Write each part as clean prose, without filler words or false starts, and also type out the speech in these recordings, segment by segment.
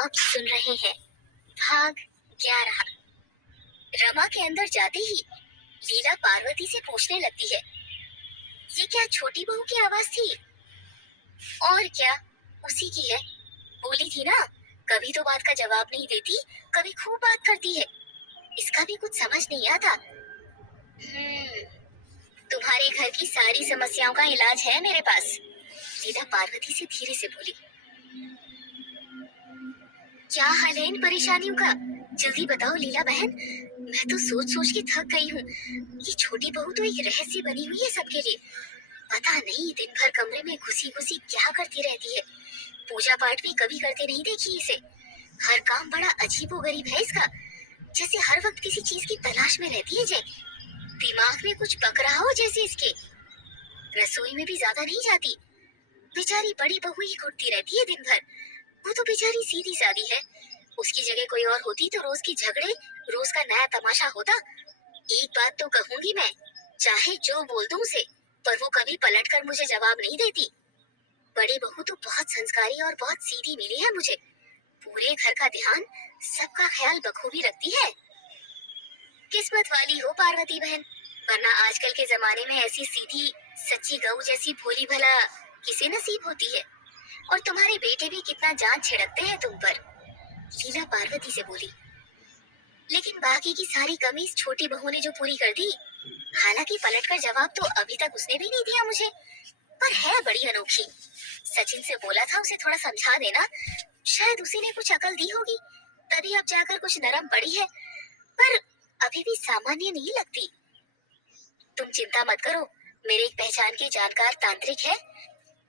आप सुन रहे हैं भाग 11। रमा के अंदर जाते ही लीला पार्वती से पूछने लगती है, ये क्या छोटी बहू की आवाज थी? और क्या, उसी की है। बोली थी ना, कभी तो बात का जवाब नहीं देती, कभी खूब बात करती है। इसका भी कुछ समझ नहीं आता। तुम्हारे घर की सारी समस्याओं का इलाज है मेरे पास। लीला पार्वती से धीरे से बोली। क्या हाल है इन परेशानियों का? जल्दी बताओ लीला बहन, मैं तो सोच सोच के थक गई हूँ। ये छोटी बहू तो एक रहस्य बनी हुई है सबके लिए। पता नहीं दिन भर कमरे में घुसी घुसी क्या करती रहती है। पूजा पाठ भी कभी करते नहीं देखी इसे। हर काम बड़ा अजीबोगरीब है इसका, जैसे हर वक्त किसी चीज की तलाश में रहती है। दिमाग में कुछ पक रहा हो जैसे इसके। रसोई में भी ज्यादा नहीं जाती। बेचारी बड़ी बहू ही घुटती रहती है दिन भर। वो तो बेचारी सीधी सादी है। उसकी जगह कोई और होती तो रोज की झगड़े, रोज का नया तमाशा होता। एक बात तो कहूंगी मैं, चाहे जो बोल दूं उसे, पर वो कभी पलट कर मुझे जवाब नहीं देती। बड़ी बहू तो बहुत संस्कारी और बहुत सीधी मिली है मुझे। पूरे घर का ध्यान, सबका ख्याल बखूबी रखती है। किस्मत वाली हो पार्वती बहन, वरना आजकल के जमाने में ऐसी सीधी सच्ची गऊ जैसी भोली भला किसे नसीब होती है। और तुम्हारे बेटे भी कितना जान छिड़कते हैं तुम पर। लीला पार्वती से बोली। लेकिन बाकी की सारी कमी इस छोटी बहू ने जो पूरी कर दी। हालांकि पलटकर जवाब तो अभी तक उसने भी नहीं दिया मुझे, पर है बड़ी अनोखी। सचिन से बोला था उसे थोड़ा समझा देना, शायद उसी ने कुछ अकल दी होगी, तभी अब जाकर कुछ नरम पड़ी है, पर अभी भी सामान्य नहीं लगती। तुम चिंता मत करो, मेरे एक पहचान के जानकार तांत्रिक है।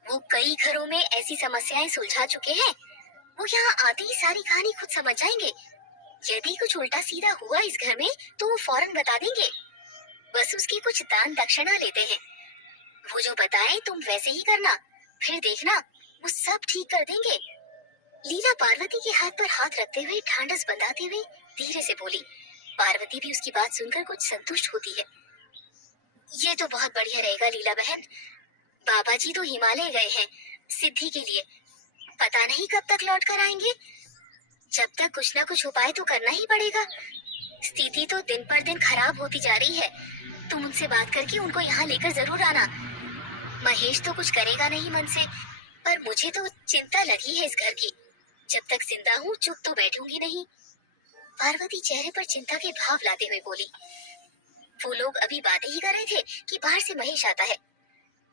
वो कई घरों में ऐसी समस्याएं सुलझा चुके हैं। वो यहाँ आते ही सारी कहानी खुद समझ जाएंगे। यदि कुछ उल्टा सीधा हुआ इस घर में तो वो फौरन बता देंगे। बस उसकी कुछ दान दक्षिणा लेते हैं। वो जो बताए तुम वैसे ही करना, फिर देखना वो सब ठीक कर देंगे। लीला पार्वती के हाथ पर हाथ रखते हुए ढांढस बंधाते हुए धीरे से बोली। पार्वती भी उसकी बात सुनकर कुछ संतुष्ट होती है। ये तो बहुत बढ़िया रहेगा लीला बहन। बाबा जी तो हिमालय गए हैं सिद्धि के लिए, पता नहीं कब तक लौट कर आएंगे। जब तक कुछ ना कुछ उपाय तो करना ही पड़ेगा। स्थिति तो दिन पर दिन खराब होती जा रही है। तुम उनसे बात करके उनको यहाँ लेकर जरूर आना। महेश तो कुछ करेगा नहीं मन से, पर मुझे तो चिंता लगी है इस घर की। जब तक जिंदा हूँ चुप तो बैठूंगी नहीं। पार्वती चेहरे पर चिंता के भाव लाते हुए बोली। वो लोग अभी बातें ही कर रहे थे कि बाहर से महेश आता है।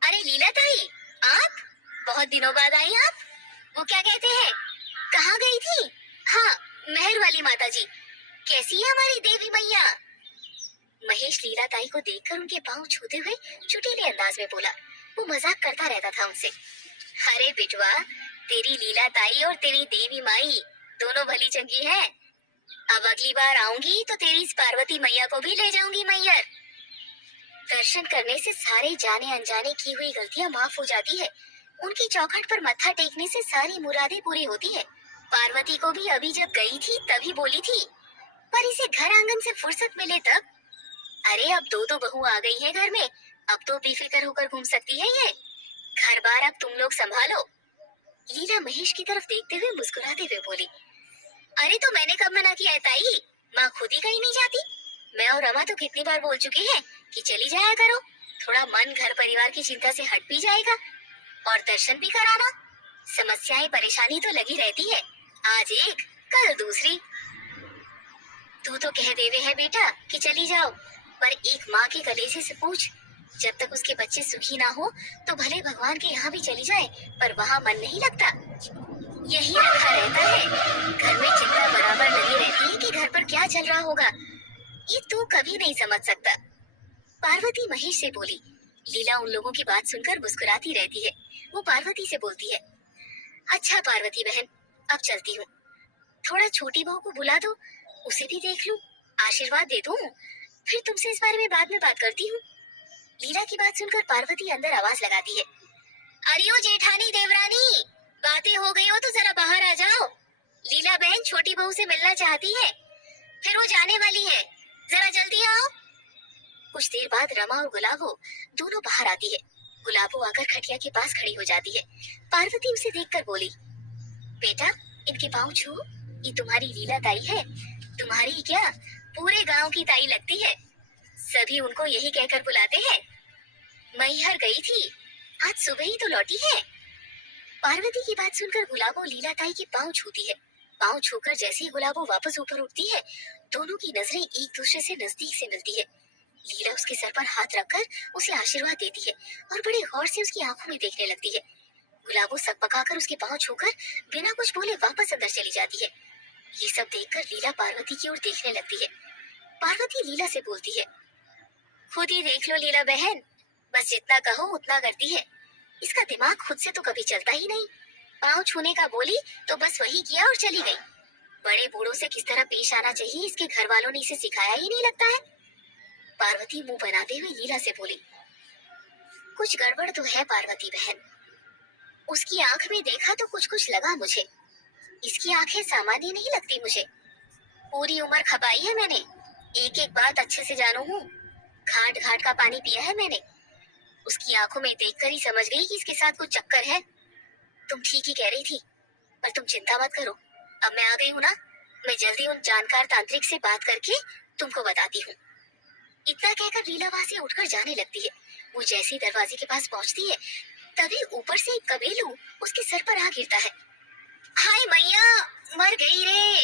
अरे लीला ताई, आप? बहुत दिनों बाद आई आप। वो क्या कहते हैं, कहाँ गई थी? हाँ, मेहर वाली माता जी। कैसी है हमारी देवी मैया? महेश लीला ताई को देखकर उनके पांव छूते हुए चुटीले अंदाज में बोला। वो मजाक करता रहता था उनसे। अरे बिटवा, तेरी लीला ताई और तेरी देवी माई दोनों भली चंगी हैं। अब अगली बार आऊंगी तो तेरी इस पार्वती मैया को भी ले जाऊंगी मैयर। दर्शन करने से सारे जाने अनजाने की हुई गलतियां माफ हो जाती है। उनकी चौखट पर मत्था टेकने से सारी मुरादें पूरी होती है। पार्वती को भी अभी जब गई थी तभी बोली थी, पर इसे घर आंगन से फुर्सत मिले तब। अरे अब दो बहू आ गई है घर में, अब तो बेफिक्र होकर घूम सकती है ये। घर बार अब तुम लोग संभालो। लीला महेश की तरफ देखते हुए मुस्कुराते हुए बोली। अरे तो मैंने कब मना किया है ताई, माँ खुद ही कहीं नहीं जाती। मैं और रमा तो कितनी बार बोल चुके हैं कि चली जाया करो, थोड़ा मन घर परिवार की चिंता से हट भी जाएगा और दर्शन भी कराना। समस्याएं परेशानी तो लगी रहती है, आज एक कल दूसरी। तू तो कह देवे है बेटा कि चली जाओ, पर एक माँ के कलेजे से पूछ, जब तक उसके बच्चे सुखी ना हो तो भले भगवान के यहाँ भी चली जाए, पर वहाँ मन नहीं लगता। यही रखा रहता है, घर में चिंता बराबर लगी रहती है कि घर पर क्या चल रहा होगा। ये तू कभी नहीं समझ सकता। पार्वती महेश से बोली। लीला उन लोगों की बात सुनकर मुस्कुराती रहती है। वो पार्वती से बोलती है। अच्छा पार्वती बहन, अब चलती हूँ। थोड़ा छोटी बहू को बुला दो, उसे भी देख लूं, आशीर्वाद दे दूं, फिर तुमसे इस बारे में बाद में बात करती हूँ। लीला की बात सुनकर पार्वती अंदर आवाज लगाती है। अरे ओ जेठानी देवरानी, बातें हो गई हो तो जरा बाहर आ जाओ। लीला बहन छोटी बहू से मिलना चाहती है, फिर वो जाने वाली है, जरा जल्दी आओ। कुछ देर बाद रमा और गुलाबो दोनों बाहर आती है। गुलाबो आकर खटिया के पास खड़ी हो जाती है। पार्वती उसे देखकर बोली। बेटा, इनके पाँव छू। ये तुम्हारी लीला ताई है। तुम्हारी क्या, पूरे गांव की ताई लगती है। सभी उनको यही कहकर बुलाते हैं। मैहर गई थी, आज सुबह ही तो लौटी है। पार्वती की बात सुनकर गुलाबो लीला ताई के पाँव छूती है। पाँव छूकर जैसे ही गुलाबो वापस ऊपर उठती है, दोनों की नजरें एक दूसरे से नजदीक से मिलती है। लीला उसके सर पर हाथ रखकर उसे आशीर्वाद देती है और बड़े गौर से उसकी आंखों में देखने लगती है। गुलाबो सकपकाकर उसके पाँव छूकर बिना कुछ बोले वापस अंदर चली जाती है। ये सब देखकर लीला पार्वती की ओर देखने लगती है। पार्वती लीला से बोलती है, खुद ही देख लो लीला बहन, बस जितना कहो उतना करती है। इसका दिमाग खुद से तो कभी चलता ही नहीं। पाँव छूने का बोली तो बस वही किया और चली गई। बड़े बूढ़ों से किस तरह पेश आना चाहिए इसके घर वालों ने इसे सिखाया ही नहीं लगता है। पार्वती मुंह बनाते हुए लीला से बोली, कुछ गड़बड़ तो है पार्वती बहन। उसकी आंख में देखा तो कुछ कुछ लगा मुझे। इसकी आंखें सामान्य नहीं लगती मुझे। पूरी उम्र खपाई है मैंने, एक एक बात अच्छे से जानू हूँ। घाट घाट का पानी पिया है मैंने। उसकी आंखों में देखकर ही समझ गई कि इसके साथ कुछ चक्कर है। तुम ठीक ही कह रही थी, पर तुम चिंता मत करो, अब मैं आ गई हूँ ना, मैं जल्दी उन जानकार तांत्रिक से बात करके तुमको बताती हूँ। इतना कहकर लीला वहां से उठकर जाने लगती है। वो जैसे ही दरवाजे के पास पहुंचती है, तभी ऊपर से एक कबेलू उसके सर पर आ गिरता है। हाय मैया, मर गई रे।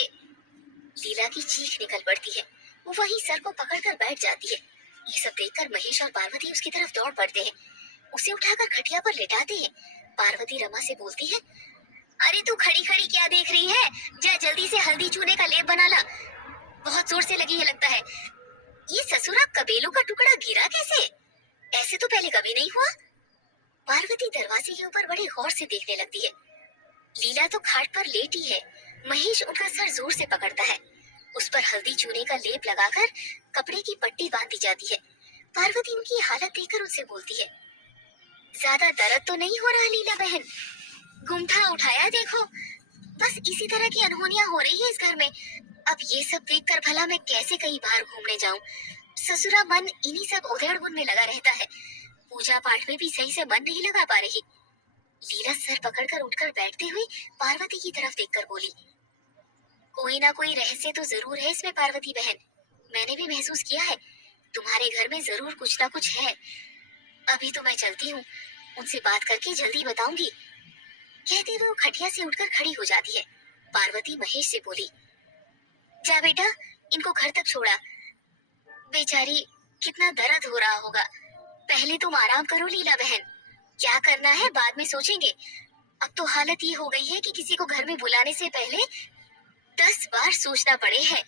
लीला की चीख निकल पड़ती है। वो वही सर को पकड़कर बैठ जाती है। ये सब देखकर महेश और पार्वती उसकी तरफ दौड़ पड़ते हैं। उसे उठाकर खटिया पर लेटाते हैं। पार्वती रमा से बोलती है, अरे तू खड़ी खड़ी क्या देख रही है, जा जल्दी से हल्दी चूने का लेप बना ला, बहुत जोर से लगी है लगता है। ये ससुरा कबेलू का टुकड़ा गिरा कैसे, ऐसे तो पहले कभी नहीं हुआ। पार्वती दरवाजे के ऊपर बड़े गौर से देखने लगती है। लीला तो खाट पर लेटी है। महेश उनका सर जोर से पकड़ता है। उस पर हल्दी चूने का लेप लगाकर कपड़े की पट्टी बांधी जाती है। पार्वती उनकी हालत देखकर उनसे बोलती है, ज्यादा दर्द तो नहीं हो रहा लीला बहन, गुमठा उठाया देखो। बस इसी तरह की अनहोनियां हो रही है इस घर में। अब ये सब देखकर भला मैं कैसे कहीं बाहर घूमने जाऊं। ससुरा मन इन्हीं सब उधेड़ बुन में लगा रहता है। पूजा पाठ में भी सही से मन नहीं लगा पा रही। लीला सर पकड़कर उठकर बैठते हुए पार्वती की तरफ देखकर बोली, कोई ना कोई रहस्य तो जरूर है इसमें पार्वती बहन। मैंने भी महसूस किया है, तुम्हारे घर में जरूर कुछ ना कुछ है। अभी तो मैं चलती हूँ, उनसे बात करके जल्दी बताऊंगी। कहते हुए वो खटिया से उठकर खड़ी हो जाती है। पार्वती महेश से बोली, जा बेटा, इनको घर तक छोड़ा। बेचारी कितना दर्द हो रहा होगा। पहले तुम आराम करो लीला बहन, क्या करना है बाद में सोचेंगे। अब तो हालत ये हो गई है कि किसी को घर में बुलाने से पहले 10 बार सोचना पड़े है।